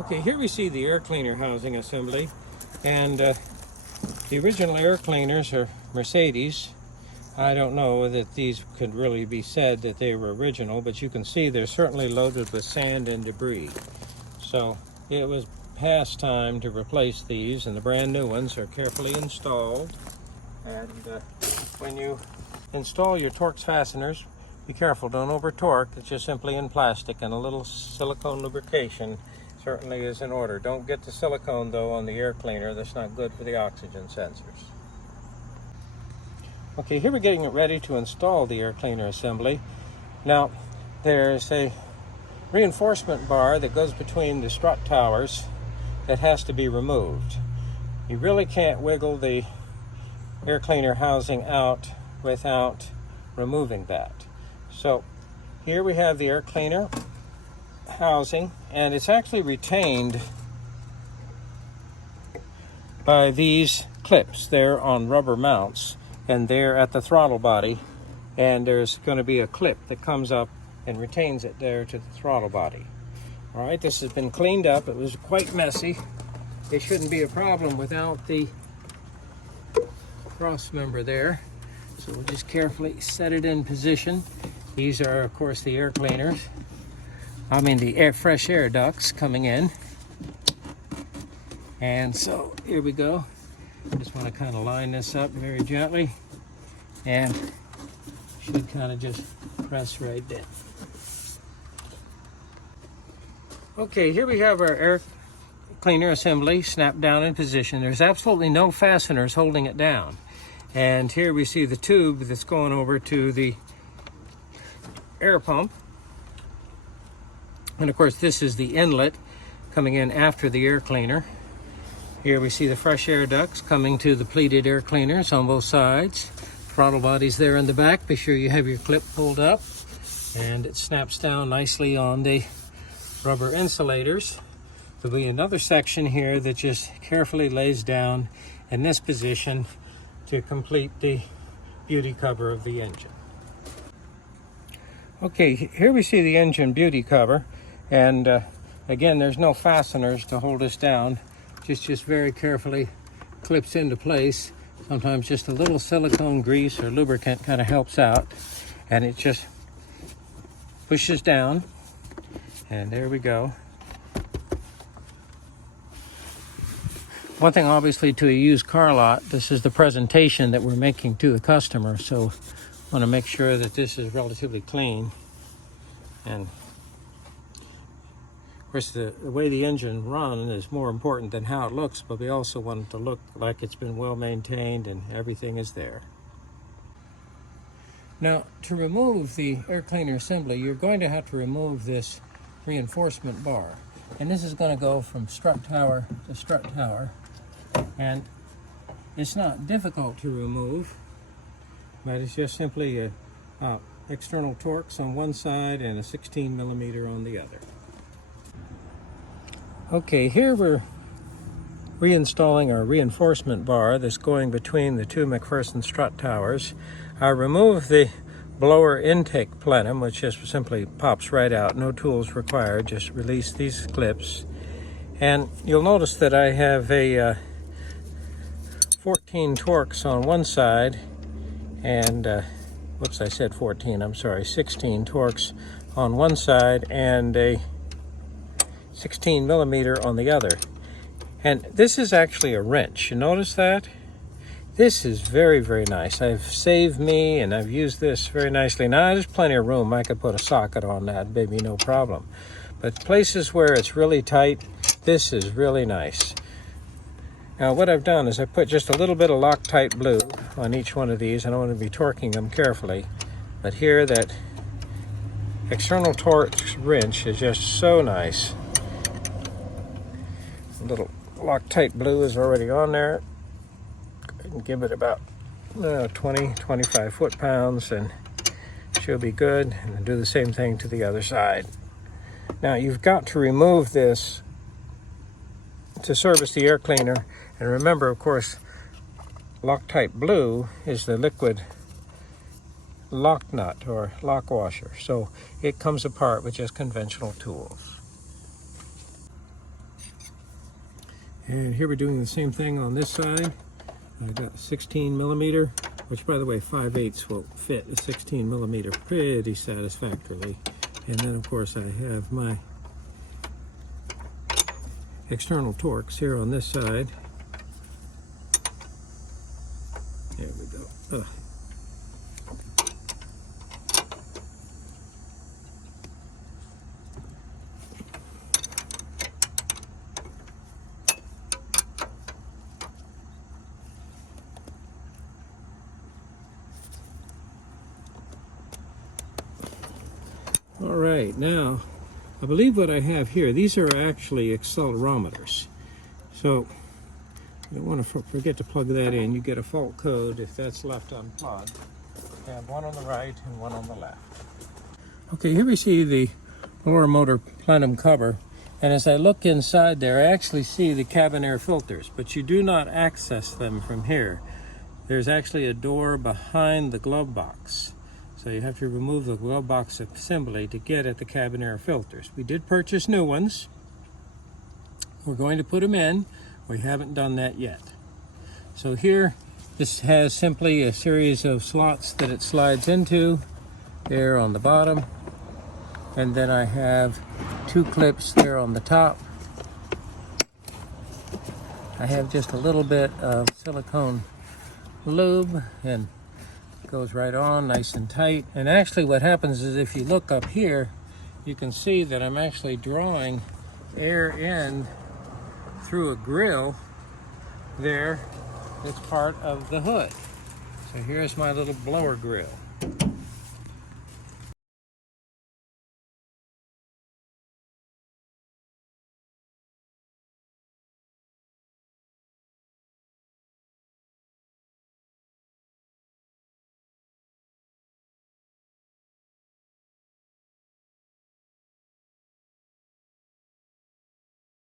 Okay, here we see the air cleaner housing assembly, and the original air cleaners are Mercedes. I don't know that these could really be said that they were original, but you can see they're certainly loaded with sand and debris. So it was past time to replace these, and the brand new ones are carefully installed. And when you install your Torx fasteners, be careful, don't over torque. It's just simply in plastic, and a little silicone lubrication certainly is in order. Don't get the silicone though on the air cleaner. That's not good for the oxygen sensors. Okay, here we're getting it ready to install the air cleaner assembly. Now, there's a reinforcement bar that goes between the strut towers that has to be removed. You really can't wiggle the air cleaner housing out without removing that. So here we have the air cleaner housing, and it's actually retained by these clips. They're on rubber mounts, and they're at the throttle body, and there's going to be a clip that comes up and retains it there to the throttle body. All right, this has been cleaned up. It was quite messy. It shouldn't be a problem without the cross member there. So we'll just carefully set it in position. These are, of course, the air cleaners. The fresh air ducts coming in. And so here we go. Just want to kind of line this up very gently, and should kind of just press right in. Okay, here we have our air cleaner assembly snapped down in position. There's absolutely no fasteners holding it down. And here we see the tube that's going over to the air pump. And of course, this is the inlet coming in after the air cleaner. Here we see the fresh air ducts coming to the pleated air cleaners on both sides. Throttle body's there in the back. Be sure you have your clip pulled up, and it snaps down nicely on the rubber insulators. There'll be another section here that just carefully lays down in this position to complete the beauty cover of the engine. Okay, here we see the engine beauty cover, and again, there's no fasteners to hold us down. Just very carefully clips into place. Sometimes just a little silicone grease or lubricant kind of helps out, and it just pushes down, and there we go. One thing, obviously, to a used car lot, this is the presentation that we're making to the customer, so I want to make sure that this is relatively clean. And of course, the way the engine runs is more important than how it looks, but we also want it to look like it's been well maintained and everything is there. Now, to remove the air cleaner assembly, you're going to have to remove this reinforcement bar. And this is going to go from strut tower to strut tower. And it's not difficult to remove, but it's just simply external Torx on one side and a 16 millimeter on the other. Okay, here we're reinstalling our reinforcement bar that's going between the two McPherson strut towers. I removed the blower intake plenum, which just simply pops right out, no tools required, just release these clips. And you'll notice that I have a 14 Torx on one side, and whoops, I said 14, I'm sorry, 16 Torx on one side and a 16 millimeter on the other. And this is actually a wrench. You notice that? This is very, very nice. I've saved me, and I've used this very nicely. Now, there's plenty of room. I could put a socket on that, maybe no problem. But places where it's really tight, this is really nice. Now, what I've done is I put just a little bit of Loctite blue on each one of these. I don't want to be torquing them carefully. But here, that external Torx wrench is just so nice. A little Loctite blue is already on there. And give it about 20, 25 foot-pounds, and she'll be good. And do the same thing to the other side. Now, you've got to remove this to service the air cleaner. And remember, of course, Loctite blue is the liquid lock nut or lock washer. So it comes apart with just conventional tools. And here we're doing the same thing on this side. I got 16 millimeter, which by the way 5/8 will fit a 16 millimeter pretty satisfactorily. And then of course I have my external Torx here on this side. There we go. All right, now I believe what I have here, these are actually accelerometers. So you don't want to forget to plug that in. You get a fault code if that's left unplugged. You have one on the right and one on the left. Okay, here we see the lower motor plenum cover. And as I look inside there, I actually see the cabin air filters, but you do not access them from here. There's actually a door behind the glove box. So you have to remove the glove box assembly to get at the cabin air filters. We did purchase new ones. We're going to put them in. We haven't done that yet. So here, this has simply a series of slots that it slides into there on the bottom. And then I have 2 clips there on the top. I have just a little bit of silicone lube and goes right on nice and tight. And actually what happens is if you look up here, you can see that I'm actually drawing air in through a grill there that's part of the hood. So here's my little blower grill.